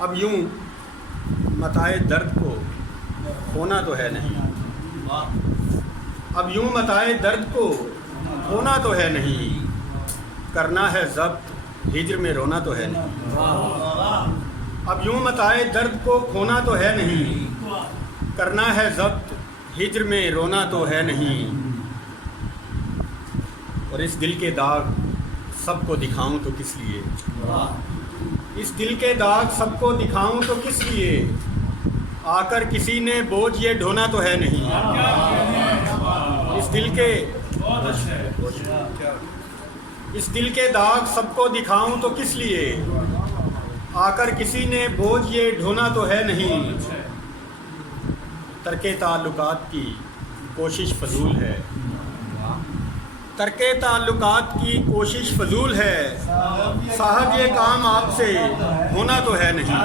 اب یوں متاع درد کو ہونا تو ہے نہیں، اب یوں متاع درد کو ہونا تو ہے نہیں، کرنا ہے ضبط ہجر میں رونا تو ہے نہیں۔ اب یوں متاع درد کو کھونا تو ہے نہیں، کرنا ہے ضبط ہجر میں رونا تو ہے نہیں۔ اور اس دل کے داغ سب کو دکھاؤں تو کس لیے، اس دل کے داغ سب کو دکھاؤں تو کس لیے، آ کر کسی نے بوجھ یہ ڈھونا تو ہے نہیں۔ اس دل کے داغ سب کو دکھاؤں تو کس لیے، آ کر کسی نے بوجھ یہ ڈھونا تو ہے نہیں۔ ترک تعلقات کی کوشش فضول ہے، ترک تعلقات کی کوشش فضول ہے، صاحب یہ کام آپ سے ہونا تو ہے نہیں۔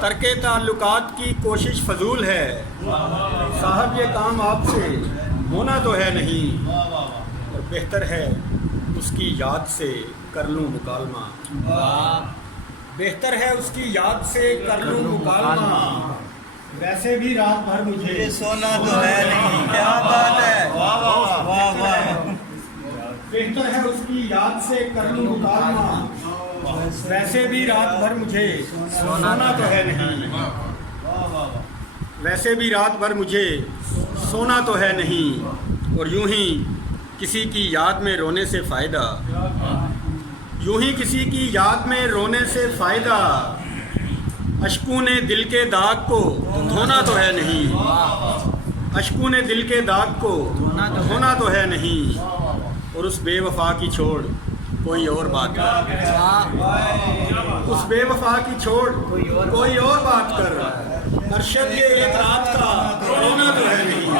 ترک تعلقات کی کوشش فضول ہے، صاحب یہ کام آپ سے ہونا تو ہے نہیں۔ اور بہتر ہے اس کی یاد سے کر لوں مکالمہ، بہتر ہے اس کی یاد سے کر لوں مکالمہ، ویسے بھی رات بھر مجھے سونا تو ہے نہیں۔ کیا بات ہے، واہ واہ واہ۔ بہتر ہے اس کی یاد سے کر لوں مکالمہ، ویسے بھی رات بھر مجھے سونا تو ہے نہیں، ویسے بھی رات بھر مجھے سونا تو ہے نہیں۔ اور یوں ہی کسی کی یاد میں رونے سے فائدہ، یوں ہی کسی کی یاد میں رونے سے فائدہ، اشکوں نے دل کے داغ کو دھونا تو ہے نہیں، اشکوں نے دل کے داغ کو دھونا تو ہے نہیں۔ اور اس بے وفا کی چھوڑ کوئی اور بات کر، اس بے وفا کی چھوڑ کوئی اور بات کر، ارشد یہ ایک رات کا رونا تو ہے نہیں۔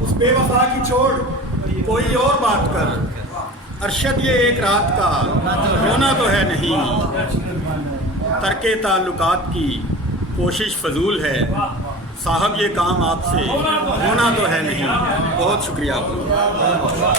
اس بے وفا کی چھوڑ کوئی اور بات کر، ارشد یہ ایک رات کا رونا تو ہے نہیں۔ ترک تعلقات کی کوشش فضول ہے، صاحب یہ کام آپ سے ہونا تو ہے نہیں۔ بہت شکریہ آپ کا۔